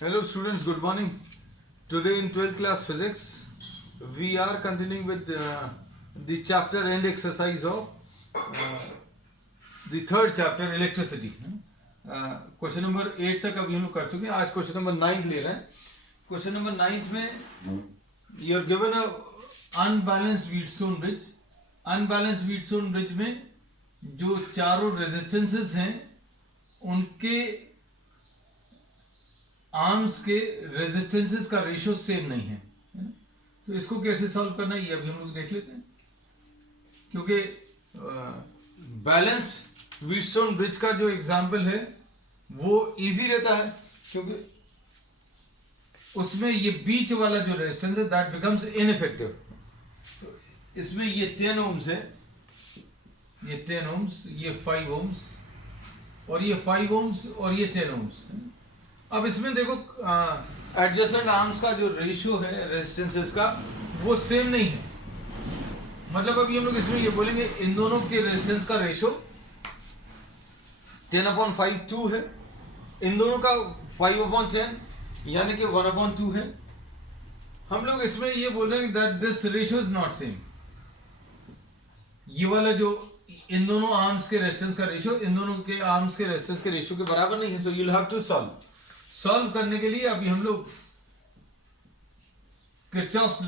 Hello students, good morning. Today in 12th class physics, we are continuing with the chapter and exercise of the third chapter electricity. Question number 8 तक अभी हम लोग कर चुके हैं. आज क्वेश्चन नंबर 9 ले रहे हैं. क्वेश्चन नंबर 9 में you are given a unbalanced Wheatstone bridge. Unbalanced Wheatstone bridge में जो चारों रेजिस्टेंसेस हैं उनके आर्म्स के रेजिस्टेंसेस का रेशियो सेम नहीं है. तो इसको कैसे सॉल्व करना है ये अभी हम लोग देख लेते हैं. क्योंकि बैलेंस्ड व्हीटस्टोन ब्रिज का जो एग्जांपल है वो इजी रहता है, क्योंकि उसमें ये बीच वाला जो रेजिस्टेंस है दैट बिकम्स इनइफेक्टिव. तो इसमें ये 10 ओम्स है, ये 10 ओम्स, ये 5 ओम्स और ये 5 ओम्स और ये 10 ओम्स. अब इसमें देखो एडजेसेंट आर्म्स का जो रेशियो है रेजिस्टेंसेस का वो सेम नहीं है. मतलब अभी हम लोग इसमें ये बोलेंगे इन दोनों के रेजिस्टेंस का रेशियो 10/5 2 है, इन दोनों का 5/10 यानी कि 1/2 है. हम लोग इसमें ये बोल रहे हैं that this ratio is not same. ये वाला जो इन दोनों आर्म्स के रेजिस्टेंस का रेशियो इन दोनों के आर्म्स के रेजिस्टेंस के रेशियो के बराबर नहीं है. So you will have to solve करने के लिए अभी हम लोग किरचॉफ्स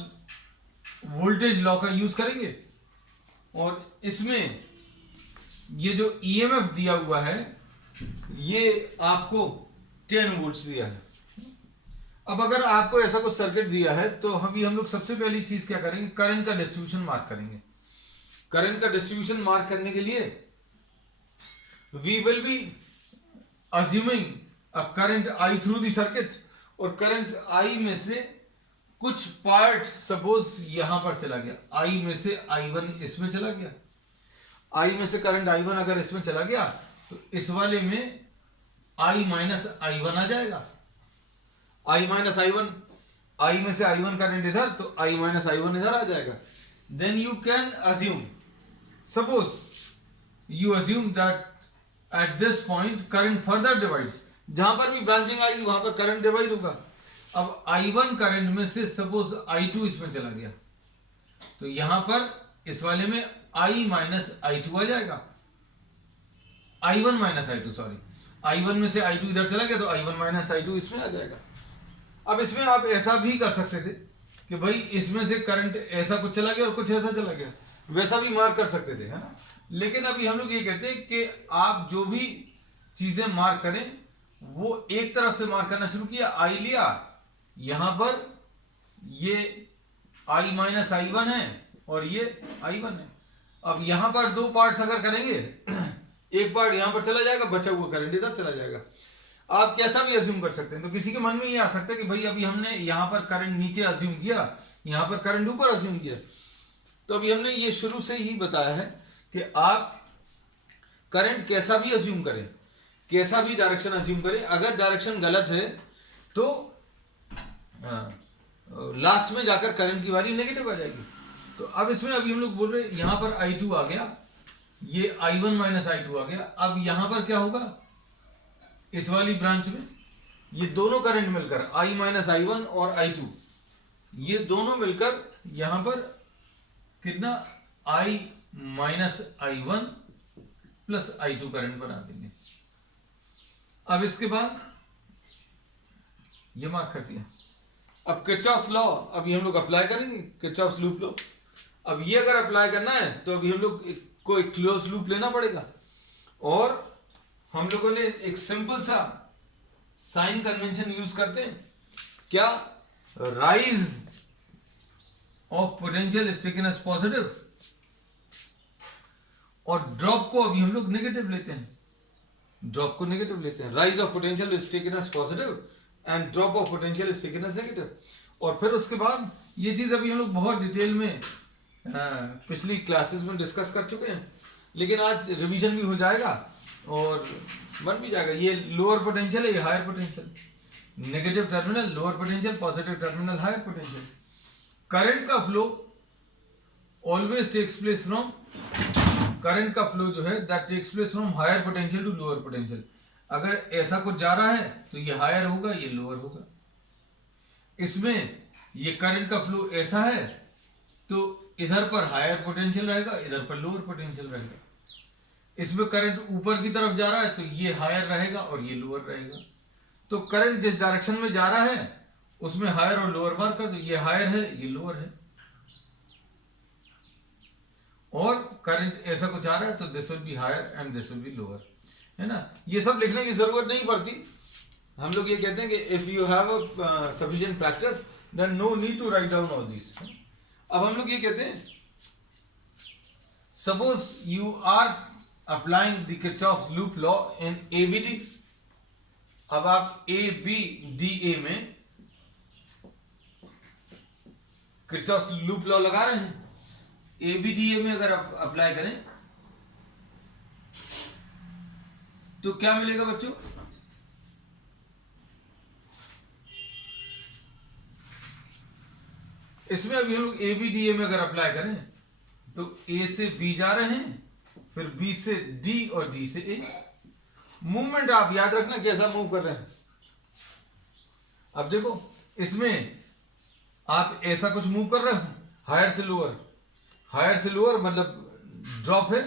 वोल्टेज लॉ का यूज करेंगे. और इसमें ये जो ईएमएफ दिया हुआ है ये आपको 10 वोल्ट्स दिया है. अब अगर आपको ऐसा कुछ सर्किट दिया है तो हम लोग सबसे पहली चीज क्या करेंगे, करंट का डिस्ट्रीब्यूशन मार्क करेंगे. करंट का डिस्ट्रीब्यूशन मार्क करने के लिए we will be assuming a current I through the circuit. और करंट आई में से कुछ पार्ट सपोज यहां पर चला गया, आई में से I1 इसमें चला गया. आई में से करंट I1 अगर इसमें चला गया तो इस वाले में I माइनस I1 आ जाएगा. I माइनस I1, आई में से I1 करंट इधर तो I माइनस I1 इधर आ जाएगा. Then you can assume, suppose you assume that at this point current further divides. जहां पर भी ब्रांचिंग आएगी वहां पर करंट डिवाइड होगा. अब I1 करंट में से सपोज I2 इसमें चला गया तो यहां पर इस वाले में I माइनस I2 आ जाएगा. I1 minus I2 sorry, I1 में से I2 इधर चला गया तो I1 माइनस I2 इसमें आ जाएगा. अब इसमें आप ऐसा भी कर सकते थे कि भाई इसमें से करंट ऐसा कुछ चला गया और कुछ ऐसा चला गया, वैसा भी मार्क कर सकते थे, है ना. लेकिन अभी हम लोग ये कहते हैं कि आप जो भी चीजें मार्क करें वो एक तरफ से मार्क करना शुरू किया. आई लिया, यहां पर ये I माइनस I1 है और ये I1 है. अब यहां पर दो पार्ट्स अगर करेंगे एक पार्ट यहां पर चला जाएगा, बचा हुआ करंट इधर चला जाएगा. आप कैसा भी अज्यूम कर सकते हैं. तो किसी के मन में ये आ सकता है कि भाई अभी हमने यहां पर करंट नीचे अज्यूम किया, यहां पर करंट ऊपर अज्यूम किया. तो अभी हमने ये शुरू से ही बताया है कि आप करंट कैसा भी अज्यूम करें, कैसा भी डायरेक्शन अज्यूम करें, अगर डायरेक्शन गलत है तो लास्ट में जाकर करंट की वैल्यू नेगेटिव आ जाएगी. तो अब इसमें अभी हम लोग बोल रहे हैं यहां पर I2 आ गया, ये I1 माइनस I2 आ गया. अब यहां पर क्या होगा, इस वाली ब्रांच में ये दोनों करंट मिलकर I माइनस I1 और I2 ये दोनों मिलकर यहां पर कितना I minus I1 plus I2 current बना देंगे. अब इसके बाद ये मार्क कर दिया. अब किरचॉफ्स लॉ अभी हम लोग अप्लाई करेंगे, किरचॉफ्स लूप लॉ. अब ये अगर अप्लाई करना है तो अभी हम लोग को एक क्लोज लूप लेना पड़ेगा. और हम लोगों ने एक सिंपल सा साइन कन्वेंशन यूज करते हैं. क्या, rise of potential stickiness positive और ड्रॉप को अभी हम लोग नेगेटिव लेते हैं. ड्रॉप को नेगेटिव लेते हैं. Rise of potential stickiness positive and drop of potential stickiness negative. और फिर उसके बाद ये चीज अभी हम लोग बहुत डिटेल में पिछली क्लासेस में डिस्कस कर चुके हैं, लेकिन आज रिवीजन भी हो जाएगा और बन भी जाएगा. ये लोअर पोटेंशियल है, ये higher potential. Negative terminal lower potential, positive terminal higher potential. Current का flow always takes place from, current का फ्लो जो है that takes place from higher potential to lower potential. अगर ऐसा कुछ जा रहा है तो ये हायर होगा, ये लोअर होगा। इसमें ये करंट का फ्लो ऐसा है तो इधर पर हायर पोटेंशियल रहेगा, इधर पर लोअर पोटेंशियल रहेगा। इसमें करंट ऊपर की तरफ जा रहा है तो ये हायर रहेगा और ये लोअर रहेगा। तो करंट जिस डायरेक्शन में जा रहा है उसमें हायर और लोअर मार्क कर, तो ये हायर है, ये लोअर है। और करंट ऐसा कुछ आ रहा है तो this will be higher and this will be lower, है ना। ये सब लिखने की जरूरत नहीं पड़ती। हम लोग ये कहते हैं कि if you have a sufficient practice then no need to write down all this. अब हम लोग ये कहते हैं, suppose you are applying the Kirchhoff's loop law in ABD. अब आप ABDA में किरचॉफ्स लूप लॉ लगा रहे हैं। ABDA में अगर आप अप्लाई करें तो क्या मिलेगा बच्चों? इसमें अभी हम लोग ABDA में अगर अप्लाई करें तो A से B जा रहे हैं, फिर B से D और D से A। मूवमेंट आप याद रखना कैसा मूव कर रहे हैं। अब देखो इसमें आप ऐसा कुछ मूव कर रहे हो, हायर से लोअर, हायर से लोअर मतलब ड्रॉप है,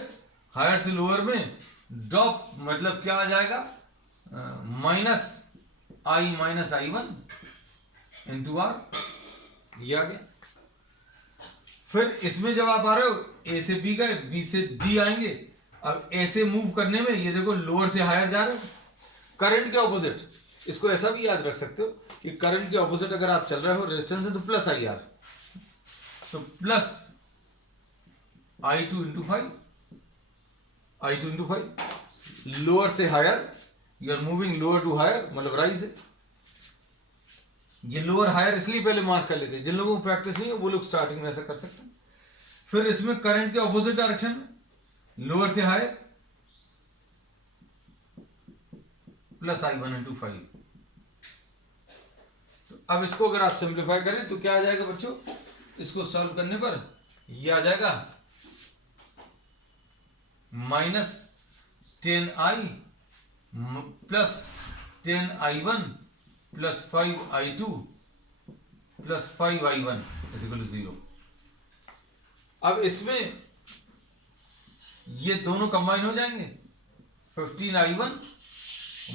हायर से लोअर में ड्रॉप मतलब क्या आ जाएगा, -I-I1 इंटू R, ये आ गया। फिर इसमें जब आप आ रहे हो A से B गए, B से D आएंगे। अब ऐसे मूव करने में ये देखो लोअर से हायर जा रहे हो, करंट के ऑपोजिट। इसको ऐसा भी याद रख सकते हो कि करंट के ऑपोजिट अगर आप चल रहे हो रेजिस्टेंस है तो प्लस IR, तो plus I2 into 5, I2 into 5। Lower से higher, you are moving lower to higher मतलब राइज है। ये लोअर हायर इसलिए पहले मार्क कर लेते हैं, जिन लोगों को प्रैक्टिस नहीं है वो लोग स्टार्टिंग में ऐसा कर सकते हैं। फिर इसमें करंट के ऑपोजिट डायरेक्शन में लोअर से हायर प्लस I1 इंटू 5। तो अब इसको अगर आप सिंप्लीफाई करें तो क्या आ जाएगा बच्चों? इसको सॉल्व करने पर ये आ जाएगा -10I plus 10I1 plus 5I2 plus 5I1 is equal to 0। अब इसमें ये दोनों कंबाइन हो जाएंगे, 15I1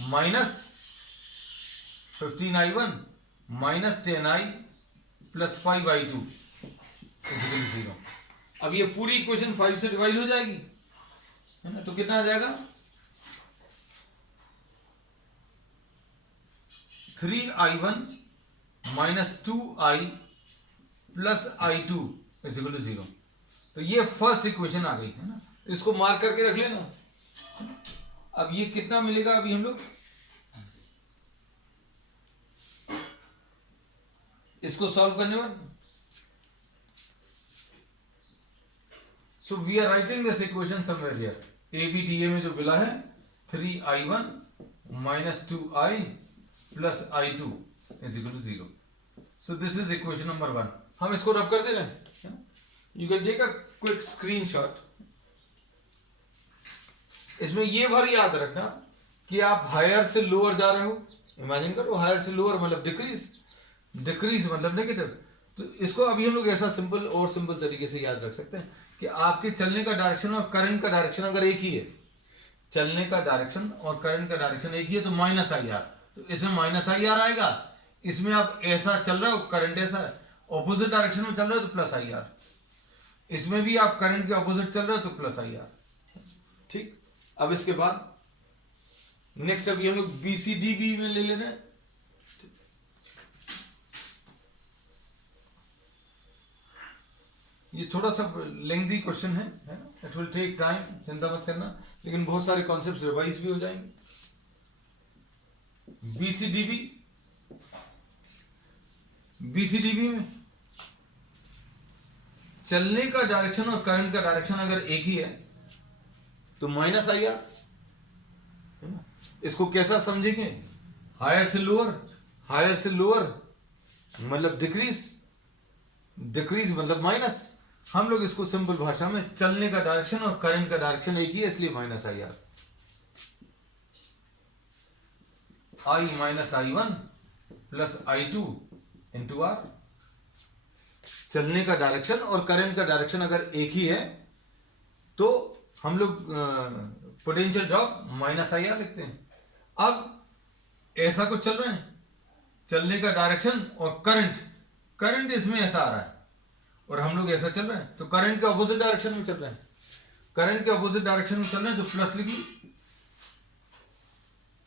minus 10I plus 5I2 is equal to 0। अब ये पूरी इक्वेशन 5 से डिवाइड हो जाएगी, है ना। तो कितना आ जाएगा? 3I1 minus 2I plus I2 is equal to 0। तो ये फर्स्ट इक्वेशन आ गई, है ना। इसको मार्क करके रख लेना। अब ये कितना मिलेगा अभी हम लोग इसको सॉल्व करने पर? So we are writing this equation somewhere here. ABDA में जो मिला है 3I1 minus 2I plus I2 is equal to 0। So this is equation number 1। हम इसको रफ कर दे रहे हैं। You can take a quick screenshot. इसमें ये बार याद रखना कि आप हायर से लोअर जा रहे हो। इमेजिन करो हायर से लोअर मतलब डिक्रीज, डिक्रीज मतलब नेगेटिव। तो इसको अभी हम लोग ऐसा सिंपल और सिंपल तरीके से याद रख सकते हैं कि आपके चलने का डायरेक्शन और करंट का डायरेक्शन अगर एक ही है, चलने का डायरेक्शन और करंट का डायरेक्शन एक ही है तो -IR, तो इसमें -IR आएगा। इसमें आप ऐसा चल रहे हो, करंट ऐसा है, ऑपोजिट डायरेक्शन में चल रहे हो तो +IR। इसमें भी आप करंट के ऑपोजिट चल रहे हो तो +IR। ठीक। अब इसके बाद नेक्स्ट अभी हम लोग BCDB में ले लेना है। ये थोड़ा सा लेंथी क्वेश्चन है ना। इट विल टेक टाइम, चिंता मत करना, लेकिन बहुत सारे कॉन्सेप्ट्स रिवाइज भी हो जाएंगे। BCDB में चलने का डायरेक्शन और करंट का डायरेक्शन अगर एक ही है तो -IR, है ना। इसको कैसा समझेंगे? हायर से लोअर, हायर से लोअर मतलब डिक्रीज, डिक्रीज मतलब माइनस। हम लोग इसको सिंपल भाषा में चलने का डायरेक्शन और करंट का डायरेक्शन एक ही है इसलिए -IR। I minus I1 plus I2 into R. चलने का डायरेक्शन और करंट का डायरेक्शन अगर एक ही है तो हम लोग potential drop minus I R लिखते हैं। अब ऐसा कुछ चल रहा है, चलने का डायरेक्शन और करंट इसमें ऐसा आ रहा है और हम लोग ऐसा चल रहे हैं, तो करंट के अपोजिट डायरेक्शन में चल रहे हैं। करंट के अपोजिट डायरेक्शन में चल रहे हैं तो प्लस लिखिए,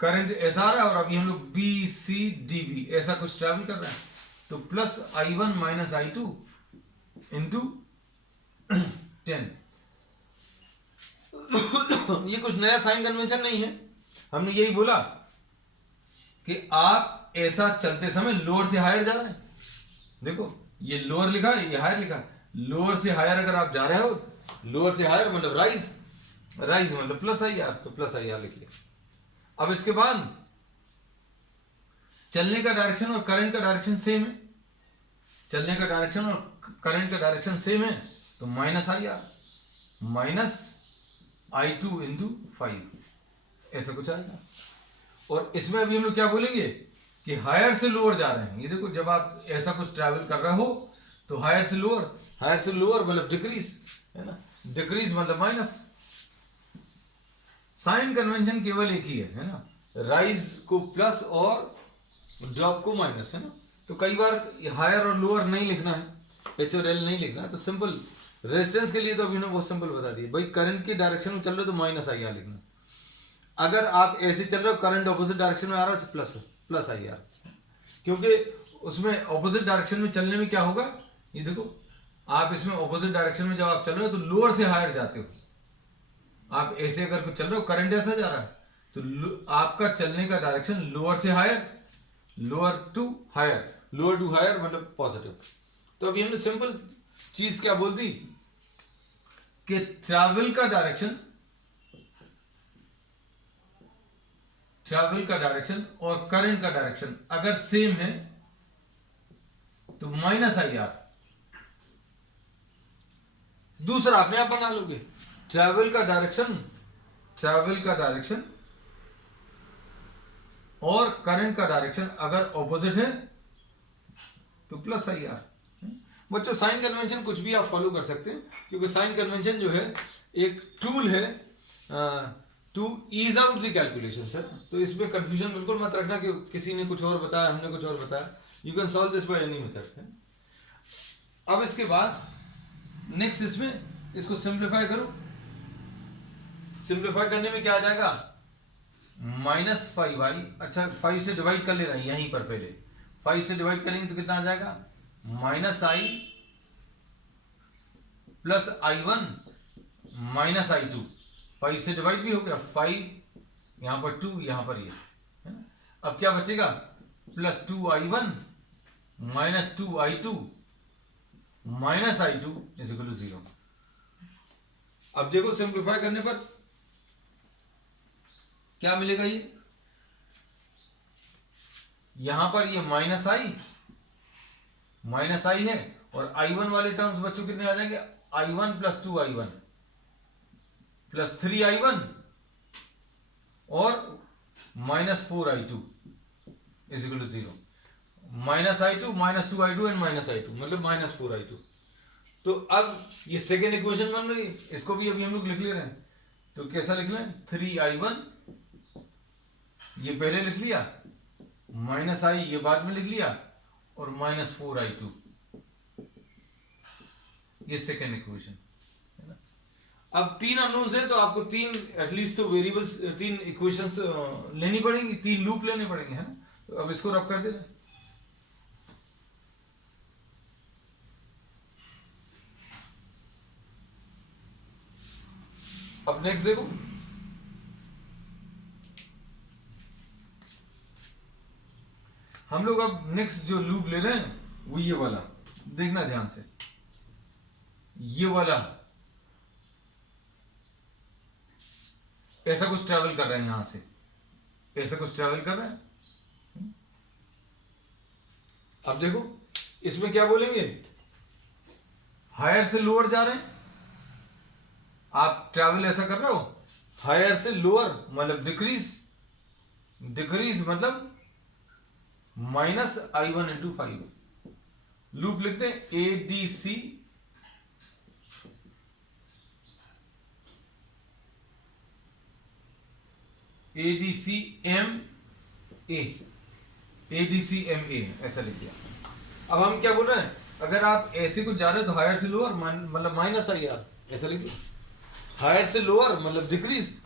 करंट ऐसा आ रहा है और अभी हम लोग बी सी डी बी ऐसा कुछ ट्रैवल कर रहे हैं, तो plus I1 minus I2 into 10। ये कुछ नया साइन कन्वेंशन नहीं है, हमने यही बोला कि आप ऐसा चलते समय लोअर से हायर जा रहे हैं। देखो ये लोअर लिखा है, ये हायर लिखा है। लोअर से हायर अगर आप जा रहे हो, लोअर से हायर मतलब राइज, राइज मतलब प्लस आई आर, तो प्लस आई आर लिख लिया। अब इसके बाद चलने का डायरेक्शन और करंट का डायरेक्शन सेम है, चलने का डायरेक्शन और करंट का डायरेक्शन सेम है, तो minus I R minus I2 into 5 ऐसा कुछ आएगा। और इसमें अभी हम लोग क्या बोलेंगे कि हायर से लोअर जा रहे हैं। ये देखो जब आप ऐसा कुछ ट्रैवल कर रहे हो तो हायर से लोअर मतलब डिक्रीज है ना, डिक्रीज मतलब माइनस। साइन कन्वेंशन केवल एक ही है ना, राइज को प्लस और ड्रॉप को माइनस, है ना। तो कई बार हायर और लोअर नहीं लिखना है, एच और एल नहीं लिखना है, तो सिंपल रेजिस्टेंस के लिए तो अभी उन्होंने बहुत सिंपल बता दिया भाई, करंट की डायरेक्शन में चल रहे हो तो माइनस आई आर लिखना। अगर आप ऐसे चल रहे हो करंट ऑपोजिट डायरेक्शन में आ रहा है तो प्लस आई आर, क्योंकि उसमें ऑपोजिट डायरेक्शन में चलने में क्या होगा, ये देखो आप इसमें ऑपोजिट डायरेक्शन में जब आप चल रहे हो तो लोअर से हायर जाते हो। आप ऐसे अगर कुछ चल रहे हो, करंट ऐसा जा रहा है तो आपका चलने का डायरेक्शन लोअर से हायर, लोअर टू हायर मतलब पॉजिटिव। तो अभी हमने सिंपल चीज क्या बोल दी कि ट्रैवल का डायरेक्शन और करंट का डायरेक्शन अगर सेम है तो माइनस आई आर। दूसरा अपने आप बना लोगे, ट्रैवल का डायरेक्शन और करंट का डायरेक्शन अगर ऑपोजिट है तो प्लस आई आर। बच्चों साइन कन्वेंशन कुछ भी आप फॉलो कर सकते हैं, क्योंकि साइन कन्वेंशन जो है एक टूल है to ease out the calculation sir. तो इसमें कंफ्यूजन बिल्कुल मत रखना कि किसी ने कुछ और बताया, हमने कुछ और बताया। You can solve this by any method. अब इसके बाद नेक्स्ट इसमें इसको सिंप्लीफाई करो। सिंप्लीफाई करने में क्या आ जाएगा, माइनस 5i, अच्छा 5 से डिवाइड कर ले रहा है यहीं पर, पहले 5 से डिवाइड करेंगे तो कितना आ जाएगा, माइनस आई प्लस I1 माइनस I2। 5 से डिवाइड भी हो गया, 5 यहां पर 2 यहां पर ये है ना। अब क्या बचेगा, plus 2I1 minus 2I2 minus I2 is equal to 0। अब देखो सिंप्लीफाई करने पर क्या मिलेगा, ये यहां पर ये माइनस आई है और I1 वाले टर्म्स बच्चों कितने आ जाएंगे, I1 plus 2I1 plus 3I1 और minus 4I2 is equal to 0। Minus I2 minus 2I2 and minus I2 मतलब माइनस 4I2। तो अब ये सेकेंड इक्वेशन बन रही है, इसको भी अभी हम लोग लिख ले रहे हैं। तो कैसा लिख लें, 3I1 ये पहले लिख लिया, माइनस आई ये बाद में लिख लिया और माइनस 4I2 ये सेकेंड इक्वेशन है ना। अब 3 अननोन्स है तो आपको 3 एटलीस्ट तो वेरिएबल्स 3 इक्वेशंस लेनी पड़ेंगी, 3 लूप लेने पड़ेंगे है ना। तो अब इसको रब कर देना। अब नेक्स्ट देखो, हम लोग अब नेक्स्ट जो लूप ले रहे हैं वो ये वाला, देखना ध्यान से, ये वाला ऐसा कुछ ट्रैवल कर रहे हैं, यहां से ऐसा कुछ ट्रैवल कर रहे हैं। अब देखो इसमें क्या बोलेंगे, हायर से लोअर जा रहे हैं, आप ट्रैवल ऐसा कर रहे हो, हायर से लोअर मतलब डिक्रीज, डिक्रीज मतलब माइनस I1 इंटू 5। लूप लिखते हैं ADC ADCMA, ADCMA ऐसा लिख दिया। अब हम क्या बोल रहे हैं, अगर आप ऐसे कुछ जा रहे हो तो हायर से लोअर मतलब माइनस IR ऐसा लिख दो। हायर से लोअर मतलब डिक्रीज,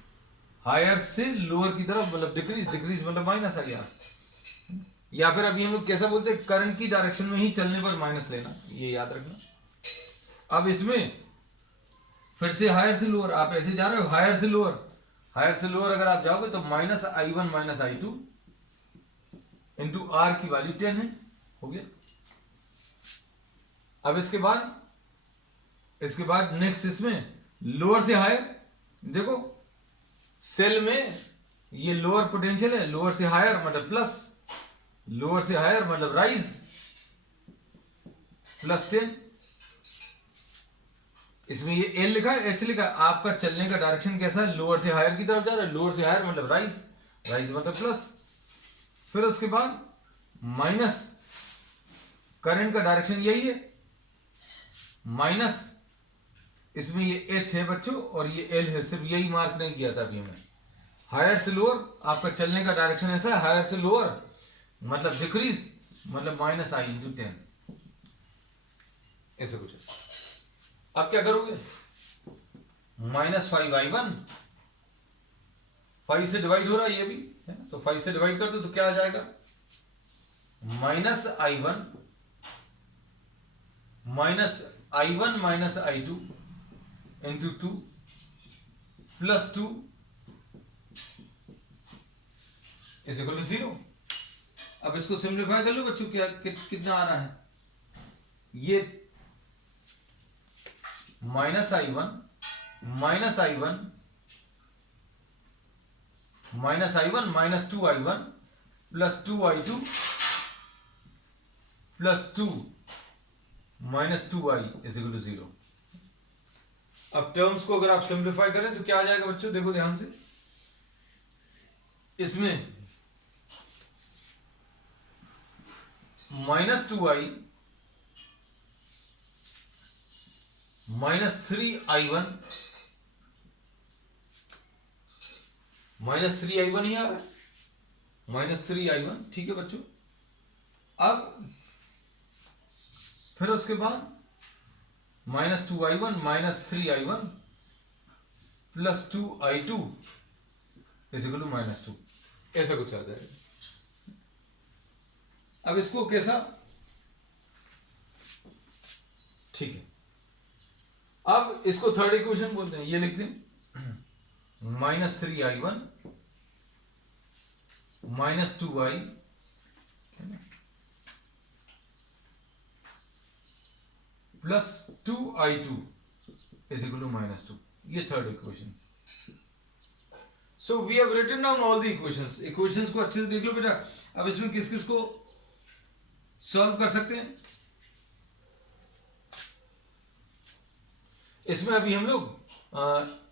हायर से लोअर की तरफ मतलब डिक्रीज, डिक्रीज मतलब माइनस IR। या फिर अभी हम लोग कैसा बोलते हैं, करंट की डायरेक्शन में ही चलने पर माइनस लेना, ये याद रखना। अब इसमें फिर से हायर से लोअर, आप ऐसे जा रहे हो हायर से लोअर, हायर से लोअर अगर आप जाओगे तो minus I1 minus I2 into R की वैल्यू 10 है, हो गया। अब इसके बाद नेक्स्ट इसमें लोअर से हायर, देखो सेल में ये लोअर पोटेंशियल है, लोअर से हायर मतलब प्लस, लोअर से हायर मतलब राइज प्लस 10। इसमें ये L लिखा है, H लिखा है, आपका चलने का डायरेक्शन कैसा है, लोअर से हायर की तरफ जा रहा है, लोअर से हायर मतलब राइज, राइज मतलब प्लस। फिर उसके बाद माइनस, करंट का डायरेक्शन यही है, माइनस इसमें ये H है बच्चों और ये L है, सिर्फ यही मार्क नहीं किया था अभी हमने। हायर से लोअर आपका चलने का डायरेक्शन ऐसा है, हायर से लोअर मतलब डिक्रीज मतलब माइनस I इंटू 10, ऐसे कुछ। अब क्या करोगे, माइनस 5I1, 5 से डिवाइड हो रहा है ये भी है, तो 5 से डिवाइड कर दो तो क्या आ जाएगा, minus I1 minus I2 into 2 plus 2 is equal to 0। अब इसको सिंप्लीफाई कर लो बच्चों, क्या कितना आ रहा है, ये minus I1 minus minus 2I1 plus 2I2 plus 2 minus 2I is equal to 0। अब टर्म्स को अगर आप सिंप्लीफाई करें तो क्या आ जाएगा बच्चों, देखो ध्यान से, इसमें minus 2I minus 3I1 minus 3I1 ही आ रहा है, माइनस 3I1, ठीक है बच्चों। अब फिर उसके बाद minus 2I1 minus 3I1 plus 2I2 is equal to minus 2, ऐसा कुछ आ जाएगा। अब इसको कैसा, ठीक है, अब इसको थर्ड इक्वेशन बोलते हैं, ये लिखते हैं minus 3I1 minus 2I plus 2I2 is equal to minus 2, ये third equation. So we have written down all the equations, equations को अच्छे से देख लो बेटा। अब इसमें किस किस को सॉल्व कर सकते हैं, इसमें अभी हम लोग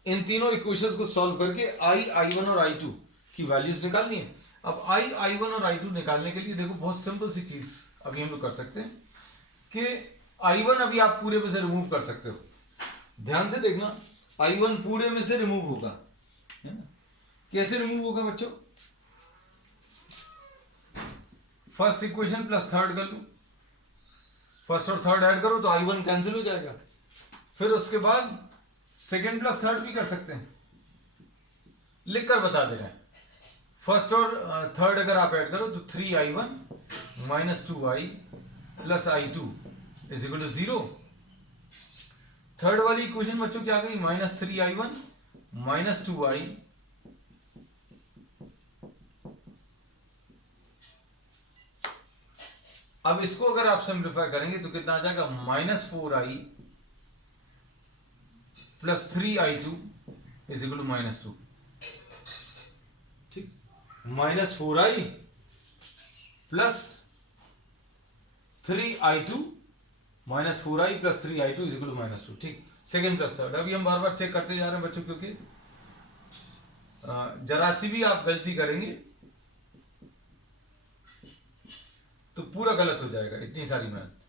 इन तीनों इक्वेशंस को सॉल्व करके I1 और I2 की वैल्यूज निकालनी है। अब I1 और I2 निकालने के लिए देखो बहुत सिंपल सी चीज अभी हम लोग कर सकते हैं कि I1 अभी आप पूरे में से रिमूव कर सकते हो, ध्यान से देखना, I1 पूरे में से रिमूव होगा, है ना। कैसे रिमूव होगा बच्चों, फर्स्ट इक्वेशन प्लस थर्ड कर लो, फर्स्ट और थर्ड ऐड करो तो I1 कैंसिल हो जाएगा। फिर उसके बाद सेकेंड प्लस थर्ड भी कर सकते हैं, लिखकर बता दे रहे हैं। फर्स्ट और थर्ड अगर आप ऐड करो तो 3I1 minus 2I plus I2 is equal to 0। Third वाली इक्वेशन बच्चों क्या गई, माइनस 3I1 माइनस 2I अब इसको अगर आप सिंप्लीफाई करेंगे तो कितना आ जाएगा, minus 4I plus 3I2 is equal to minus 2, ठीक, minus 4I plus 3I2 minus 4I plus 3I2 is equal to minus 2, ठीक। सेकेंड प्लस थर्ड अभी हम बार बार चेक करते जा रहे हैं बच्चों, क्योंकि जरा सी भी आप गलती करेंगे तो पूरा गलत हो जाएगा, इतनी सारी मेहनत।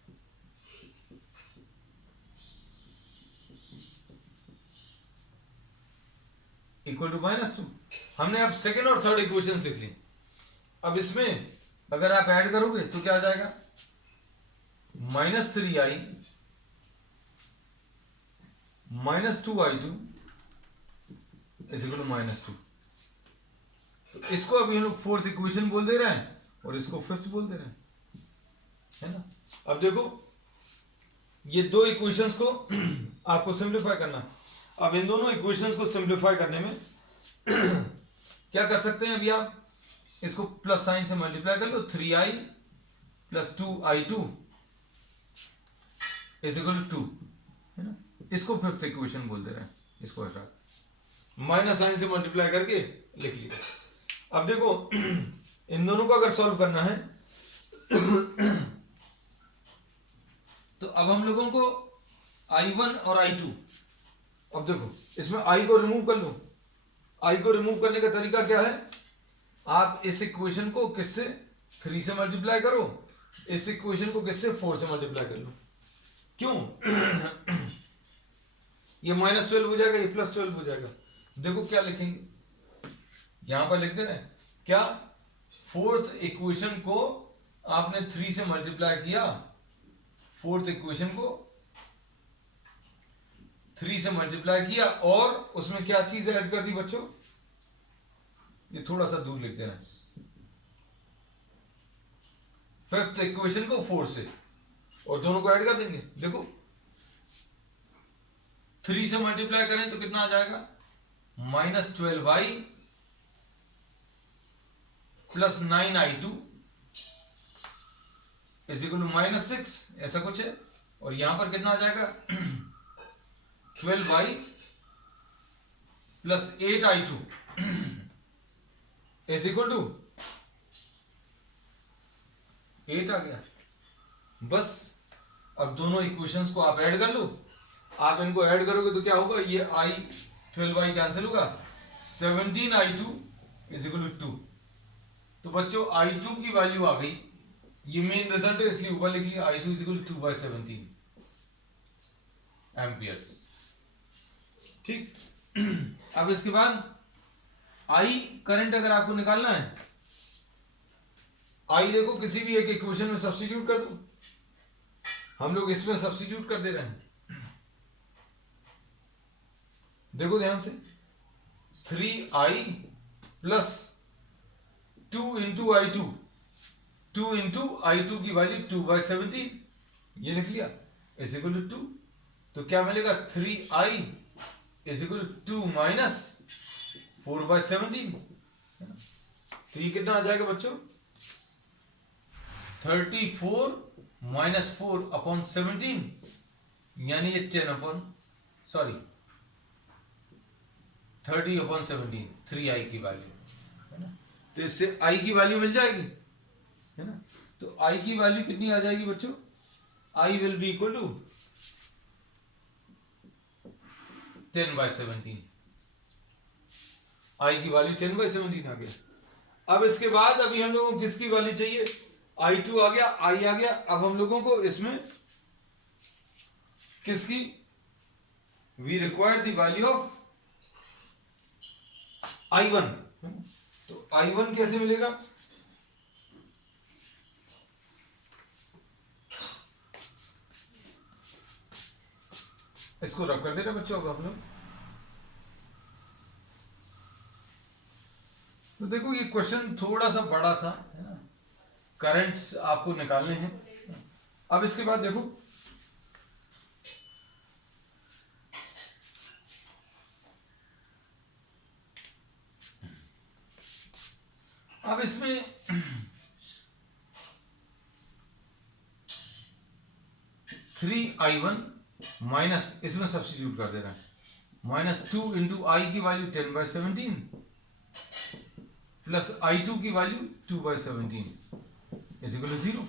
Equal to -2। हमने अब सेकेंड और थर्ड इक्वेशंस लिख ली। अब इसमें अगर आप ऐड करोगे तो क्या आ जाएगा, -3i -2i2 is equal to -2। तो इसको अभी हम लोग फोर्थ इक्वेशन बोल दे रहे हैं और इसको फिफ्थ बोल दे रहे हैं, है ना। अब देखो ये दो इक्वेशंस को आपको सिंप्लीफाई करना है। अब इन दोनों इक्वेशंस को सिंप्लीफाई करने में क्या कर सकते हैं, अभी आप इसको प्लस साइन से मल्टीप्लाई कर लो, 3i + 2i2 is equal to 2, है ना। इसको फिफ्थ इक्वेशन बोल दे रहे हैं, इसको हटा माइनस साइन से मल्टीप्लाई करके लिख लिया। अब देखो इन दोनों को अगर सॉल्व करना है तो अब हम लोगों को i1 और i2, अब देखो इसमें i को रिमूव कर लो। i को रिमूव करने का तरीका क्या है, आप इस इक्वेशन को किससे 3 से मल्टीप्लाई करो, इस इक्वेशन को किससे 4 से मल्टीप्लाई कर लो। क्यों ये -12 हो जाएगा, ये +12 हो जाएगा। देखो क्या लिखेंगे, यहां पर लिख दे रहे हैं क्या, फोर्थ इक्वेशन को आपने 3 से मल्टीप्लाई किया, फोर्थ इक्वेशन को 3 से मल्टीप्लाई किया और उसमें क्या चीज ऐड कर दी बच्चों, ये थोड़ा सा दूर लिख देना, फिफ्थ इक्वेशन को 4 से और दोनों को ऐड कर देंगे। देखो 3 से मल्टीप्लाई करें तो कितना आ जाएगा, -12i + 9i2 is equal to -6, ऐसा कुछ है। और यहां पर कितना आ जाएगा 12i + 8i2 is equal to 8 आ गया। बस अब दोनों इक्वेशंस को आप ऐड कर लो। आप इनको ऐड करोगे तो क्या होगा, ये i 12i कैंसिल होगा, 17i2 इज इक्वल टू 2। तो बच्चों i2 की वैल्यू आ गई, ये मेन रिजल्ट है इसलिए ऊपर लिख लिया, i2 is equal to 2/17 amperes. ठीक, अब इसके बाद I करंट अगर आपको निकालना है, I देखो किसी भी एक इक्वेशन में सब्स्टिट्यूट कर दो, हम लोग इसमें सब्स्टिट्यूट कर दे रहे हैं। देखो ध्यान से, 3i + 2 × i2, 2 × i2 की वैल्यू 2/17, ये लिख लिया, इज इक्वल टू 2। तो क्या मिलेगा, 3i इज इक्वल टू 2 - 4/17। तो ये कितना आ जाएगा बच्चों, 34 - 4/17, यानी ये 30/17, 3i की वैल्यू, है ना। तो इससे i की वैल्यू मिल जाएगी, है ना। तो i की वैल्यू कितनी आ जाएगी बच्चों, i will be equal to 10/17, i की वैल्यू 10/17 आ गया। अब इसके बाद अभी हम लोगों को किसकी वैल्यू चाहिए, i2 आ गया, i आ गया। अब हम लोगों को इसमें किसकी, we require the value of i1। तो i1 कैसे मिलेगा, इसको रब कर देना बच्चों। अब आप लोग तो देखो ये क्वेश्चन थोड़ा सा बड़ा था, है ना, करंट्स आपको निकालने हैं। अब इसके बाद देखो अब इसमें (3i1) माइनस इसमें सब्स्टिट्यूट कर दे रहा है, -2 × i की वैल्यू 10/17 प्लस i2 की वैल्यू 2/17 इज इक्वल टू 0।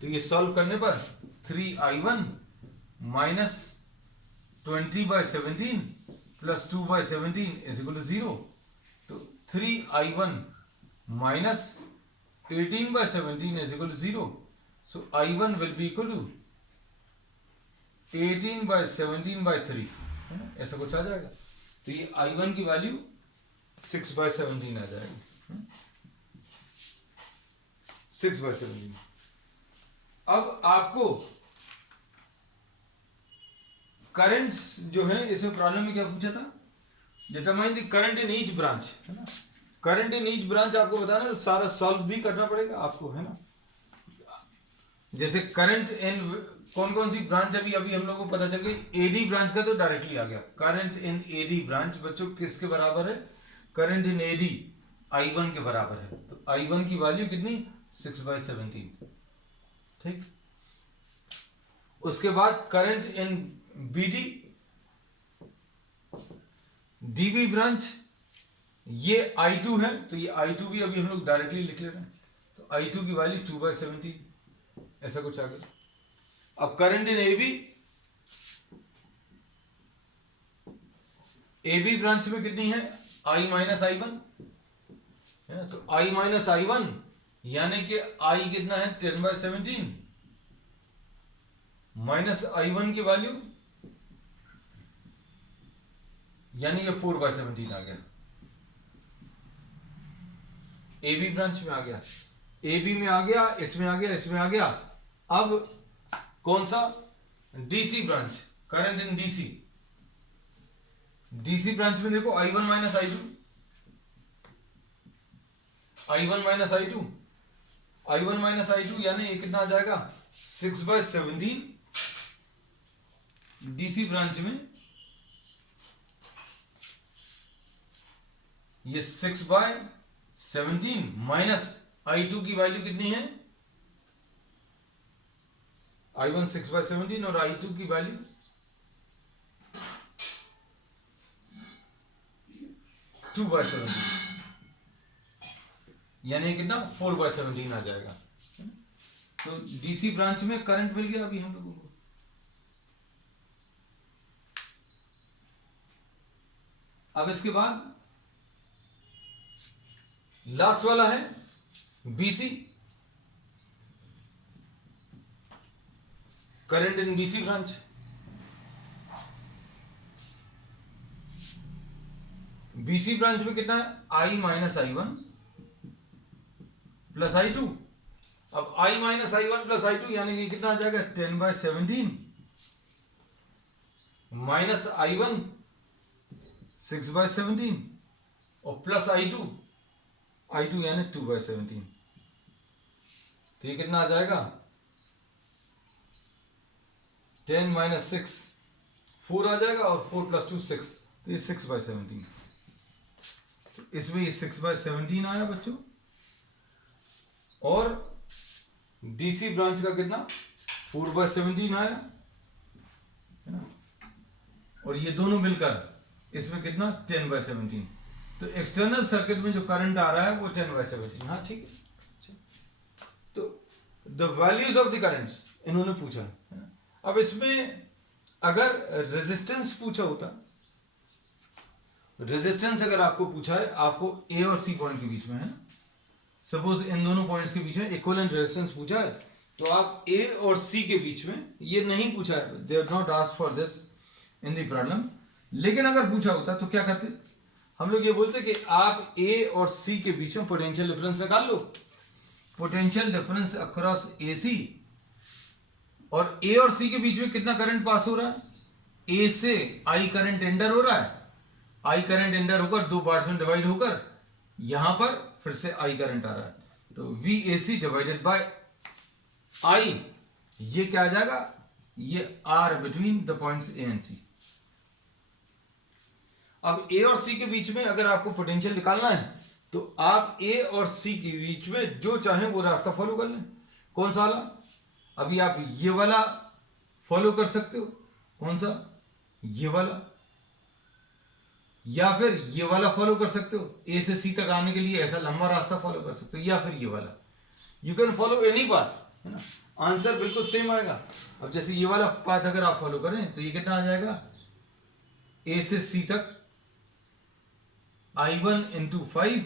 तो ये सॉल्व करने पर 3i1 - 20/17 plus 2/17 is equal to 0। तो 3i1 - 18/17 is equal to 0. So I1 will be equal to 18/17/3, है ना, ऐसा कुछ आ जाएगा। तो ये I1 की वैल्यू 6/17 आ जाएगी, 6/17। अब आपको करंट्स जो है इसमें प्रॉब्लम में क्या पूछा था, determine the current in each branch, है ना। करंट इन ईच ब्रांच आपको बताना, सारा सॉल्व भी करना पड़ेगा आपको, है ना। जैसे करंट इन कौन कौन सी ब्रांच, अभी हम लोगों को पता चल गई एडी ब्रांच का, तो डायरेक्टली आ गया करंट इन एडी ब्रांच। बच्चों किसके बराबर है, करंट इन एडी I1 के बराबर है। तो I1 की वैल्यू कितनी, 6/17, ठीक। उसके बाद current in BD DB branch, ये I2 है, तो ये I2 भी अभी हम लोग डायरेक्टली लिख ले रहे हैं। तो I2 की वैल्यू 2/17, ऐसा कुछ आ गया। अब करंट इन एबी ब्रांच में कितनी है, I माइनस I1, है ना। तो I माइनस I1 यानी कि I कितना है, 10/17 माइनस I1 की वैल्यू यानी ये 4/17 आ गया। एबी ब्रांच में आ गया, एबी में आ गया, इसमें आ गया, इसमें आ गया। अब कौन सा, DC branch, current in DC, DC branch में देखो I1 minus I2, I1 minus I2, I1 minus I2 यानी ये कितना आ जाएगा, 6/17 डीसी ब्रांच में, ये 6/17 माइनस I2 की वैल्यू कितनी है, I1 6/17 और I2 की वैल्यू 2/17, यानी कितना 4/17 आ जाएगा। तो डीसी ब्रांच में करंट मिल गया अभी हम लोगों को। अब इसके बाद लास्ट वाला है BC, current in BC branch. BC branch में कितना है, I minus I1 plus I2। अब I minus I1 plus I2 यानी कि कितना आ जाएगा, 10/17 माइनस I1 6/17 और प्लस I2 यानी 2/17। तो ये कितना आ जाएगा, 10 माइनस 6 4 आ जाएगा और 4 प्लस 2 6, तो ये 6/17। तो इसमें ये 6/17 आया बच्चों। और डीसी ब्रांच का कितना, 4/17 आया, है ना। और ये दोनों मिलकर इसमें कितना, 10/17। तो एक्सटर्नल सर्किट में जो करंट आ रहा है वो 10/17, हाँ ठीक है। तो the values of the currents इन्होंने पूछा है ना। अब इसमें अगर रेजिस्टेंस पूछा होता, रेजिस्टेंस अगर आपको पूछा है, आपको ए और सी पॉइंट के बीच में, है ना, सपोज इन दोनों पॉइंट्स के बीच में इक्विवेलेंट रेजिस्टेंस पूछा है, तो आप ए और सी के बीच में, ये नहीं पूछा है, they are not asked for this in the problem. लेकिन अगर पूछा होता तो क्या करते, हम लोग ये बोलते कि आप ए और सी के बीच में पोटेंशियल डिफरेंस निकाल लो। पोटेंशियल डिफरेंस अक्रॉस ए सी, और ए और सी के बीच में कितना करंट पास हो रहा है, ए से आई करंट एंटर हो रहा है, आई करंट एंटर होकर दो पार्ट्स में डिवाइड होकर यहां पर फिर से आई करंट आ रहा है। तो V A C divided by I, ये क्या आ जाएगा, ये R between the points A and C. अब ए और सी के बीच में अगर आपको पोटेंशियल निकालना है तो आप ए और सी के बीच में जो चाहें वो रास्ता फॉलो कर लें। कौन सा वाला, अभी आप ये वाला फॉलो कर सकते हो, कौन सा, ये वाला, या फिर ये वाला फॉलो कर सकते हो, ए से सी तक आने के लिए ऐसा लंबा रास्ता फॉलो कर सकते हो, या फिर ये वाला। You can follow any path, है ना, आंसर बिल्कुल सेम आएगा। अब जैसे ये वाला पाथ अगर आप फॉलो करें तो ये कितना आ जाएगा, ए से सी तक I1 into 5,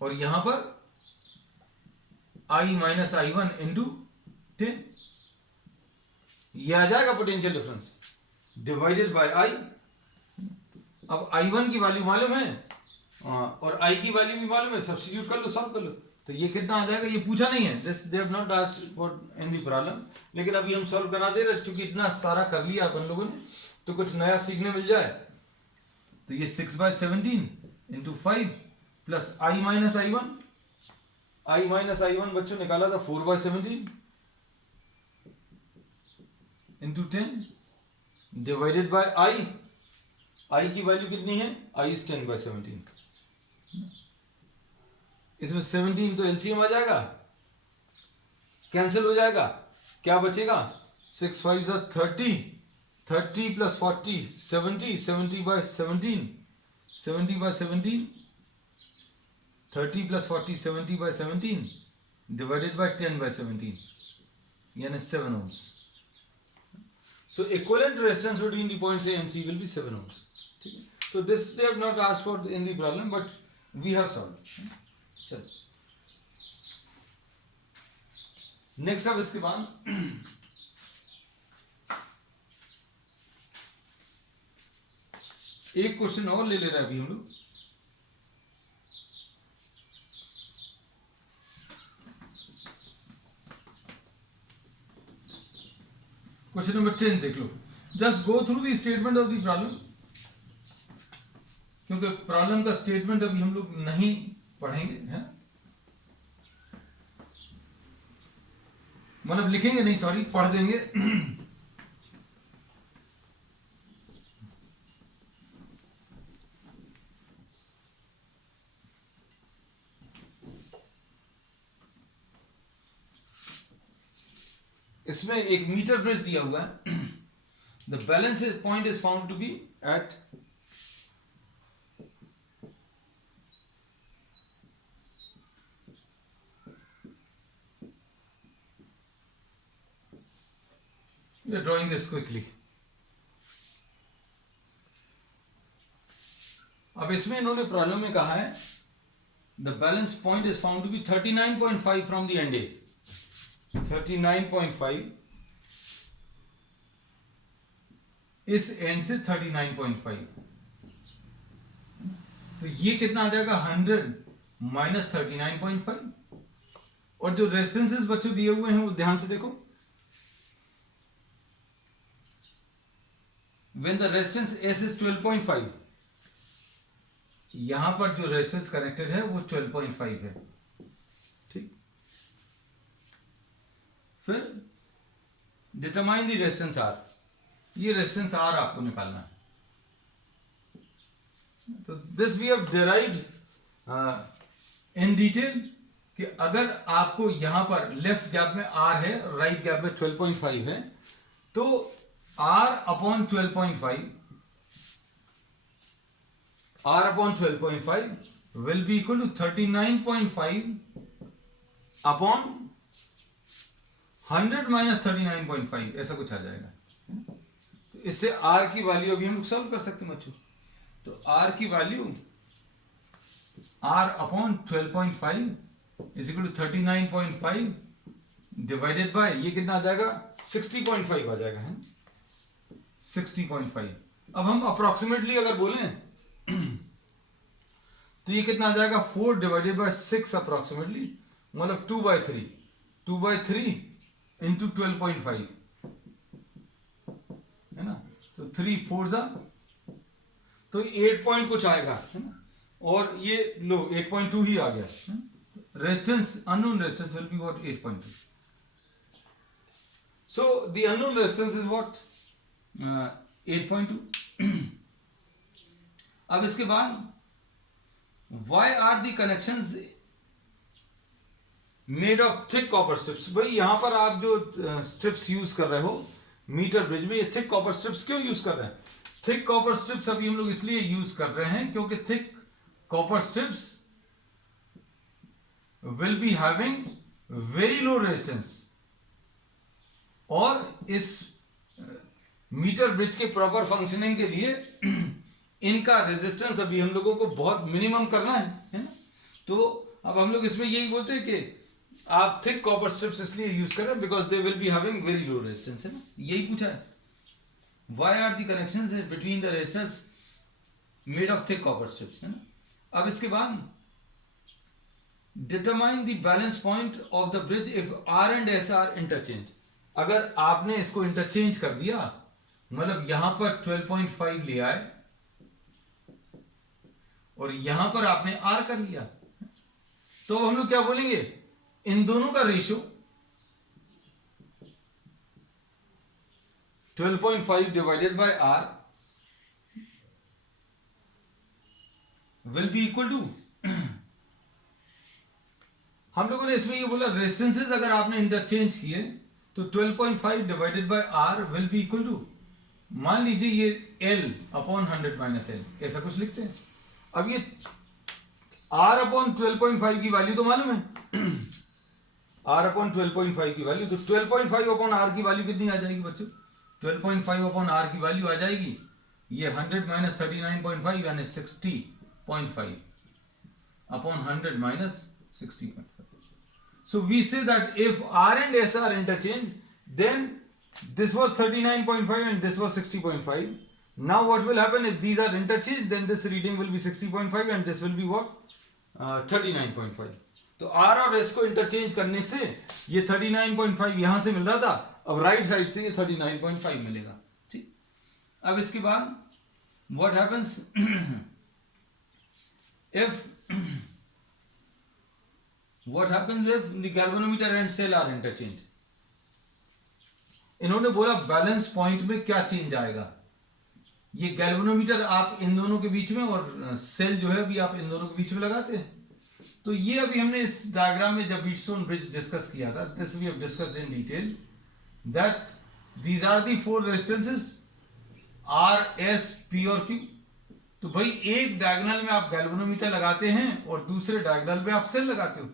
और यहां पर आई माइनस आई वन इंटू 10, ये आ जाएगा पोटेंशियल डिफरेंस डिवाइडेड बाय आई। अब आई वन की वैल्यू मालूम है और आई की वैल्यू भी मालूम है, सब्स्टिट्यूट कर लो, सॉल्व कर लो, तो ये कितना आ जाएगा, ये पूछा नहीं है, this they have not asked for in the problem, लेकिन अभी हम सॉल्व करा दे रहे, चूंकि इतना सारा कर लिया अपन लोगों ने तो कुछ नया सीखने मिल जाए। तो ये 6/17 into 5 plus I minus I one, I minus I one बच्चों निकाला था 4/17 इंटू 10 डिवाइडेड बाय आई, आई की वैल्यू कितनी है, आई इज 10/17, इसमें 17 तो एलसीएम आ जाएगा, कैंसिल हो जाएगा, क्या बचेगा, 6 5 30, 30 प्लस 40 70, 70/17, 70/17, 30 प्लस 40 70/17 डिवाइडेड बाय 10/17 यानी 7 ohms. So equivalent resistance between the points A and C will be 7 ohms. So this they have not asked for in the problem, but we have solved. चलो next अब इसके बाद एक question और ले ले रहे हैं अभी हम लोग। क्वेश्चन नंबर 10 देख लो, just go through the statement of the problem, क्योंकि प्रॉब्लम का स्टेटमेंट अभी हम लोग नहीं पढ़ेंगे, है मतलब लिखेंगे नहीं, सॉरी पढ़ देंगे। इसमें एक मीटर ब्रिज दिया हुआ है, the balance point is found to be at drawing this quickly. अब इसमें इन्होंने प्रॉब्लम में कहा है the balance point is found to be 39.5 from the end A, 39.5 इस एंड से 39.5, तो ये कितना आ जाएगा 100 माइनस 39.5, और जो रेजिस्टेंसेस बच्चों दिए हुए हैं वो ध्यान से देखो, when the resistance S is 12.5, यहां पर जो रेजिस्टेंस कनेक्टेड है वो 12.5 है, ठीक। फिर डिटरमाइन द रेजिस्टेंस R, ये रेजिस्टेंस R आपको निकालना है। तो this we have derived in detail कि अगर आपको यहां पर लेफ्ट गैप में R है, राइट गैप में 12.5 है, तो R upon 12.5, R upon 12.5 will be equal to 39.5 upon 100 minus 39.5, ऐसा कुछ आ जाएगा। तो इससे R की वैल्यू अभी हम लोग सॉल्व कर सकते हैं बच्चों। तो R की value R upon 12.5 is equal to 39.5 divided by ये कितना आ जाएगा 60.5 आ जाएगा, है 60.5। अब हम अप्रोक्सीमेटली अगर बोलें तो ये कितना आ जाएगा 4 डिवाइडेड बाय 6 अप्रोक्सीमेटली, मतलब 2/3, 2/3 इंटू 12.5, है ना, तो 3 4 तो 8 पॉइंट कुछ आएगा, है ना, और ये लो 8.2 ही आ गया। Resistance unknown resistance will be what 8.2, so the unknown resistance is what 8.2। अब इसके बाद why are the connections made of thick copper strips, भाई यहां पर आप जो स्ट्रिप्स यूज कर रहे हो मीटर ब्रिज में, ये थिक कॉपर स्ट्रिप्स क्यों यूज कर रहे हैं? थिक कॉपर स्ट्रिप्स अभी हम लोग इसलिए यूज कर रहे हैं क्योंकि thick copper strips will be having very low resistance, और इस मीटर ब्रिज के प्रॉपर फंक्शनिंग के लिए इनका रेजिस्टेंस अभी हम लोगों को बहुत मिनिमम करना है ना। तो अब हम लोग इसमें यही बोलते हैं कि आप थिक कॉपर स्ट्रिप्स इसलिए यूज करें because they will be having very low resistance, है ना, यही पूछा है. Why are the connections between the resistors made of thick copper strips, है ना. अब इसके बाद determine the balance point of the bridge if R and S are interchange. अगर आपने इसको इंटरचेंज कर दिया, मतलब यहां पर 12.5 लिया है और यहां पर आपने आर कर लिया, तो हम लोग क्या बोलेंगे, इन दोनों का ratio 12.5 divided by R will be equal to, हम लोगों ने इसमें ये बोला रेजिस्टेंसेस अगर आपने इंटरचेंज किए तो 12.5 divided by R will be equal to, मान लीजिए ये L अपॉन 100 माइनस L, ऐसा कुछ लिखते हैं. अब ये R अपॉन 12.5 की वैल्यू तो मालूम है, R अपॉन 12.5 की वैल्यू, तो 12.5 अपॉन R की वैल्यू कितनी आ जाएगी बच्चों, 12.5 अपॉन R की वैल्यू आ जाएगी ये 100 माइनस 39.5 यानी 60.5 upon 100 minus 60.5. So we say that if R and S are interchanged, then this was 39.5 and this was 60.5. Now what will happen if these are interchanged? Then this reading will be 60.5 and this will be what? 39.5. तो R और S को interchange करने से ये 39.5 यहां से मिल रहा था, अब राइट साइड से ये 39.5 मिलेगा. ठीक. अब इसके बाद what happens if what happens if the galvanometer and cell are interchanged? इन्होंने बोला बैलेंस पॉइंट में क्या चेंज आएगा. ये गैल्वेनोमीटर आप इन दोनों के बीच में और सेल जो है अभी आप इन दोनों के बीच में लगाते हैं. तो ये अभी हमने इस डायग्राम में जब व्हीटस्टोन ब्रिज डिस्कस किया था, this we have discussed in detail that these are the 4 resistances R, S, P और Q. तो भाई एक डायगोनल में आप गैल्वेनोमीटर लगाते हैं और दूसरे डायगोनल में आप सेल लगाते हो,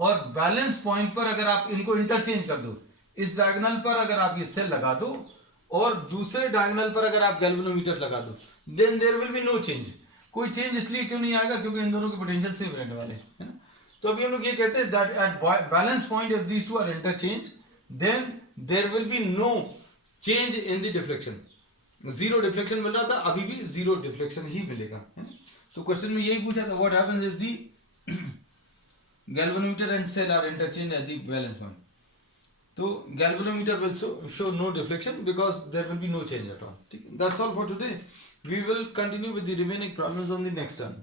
और बैलेंस पॉइंट पर अगर आप इनको इंटरचेंज कर दो, इस डायगोनल पर अगर आप ये सेल लगा दो और दूसरे डायगोनल पर अगर आप गैल्वेनोमीटर लगा दो, then there will be no change. कोई चेंज इसलिए क्यों नहीं आएगा, क्योंकि इन दोनों के पोटेंशियल सेम रहने वाले हैं, है ना. तो अभी हम लोग ये कहते हैं that at balance point if these two are interchange then there will be no change in the deflection. Zero deflection मिल रहा था, अभी भी जीरो डिफ्लेक्शन ही मिलेगा, है ना. तो क्वेश्चन में यही पूछा था, what happens if the galvanometer and cell are interchanged at the balance point. So galvanometer will show no deflection because there will be no change at all. That's all for today. We will continue with the remaining problems on the next turn.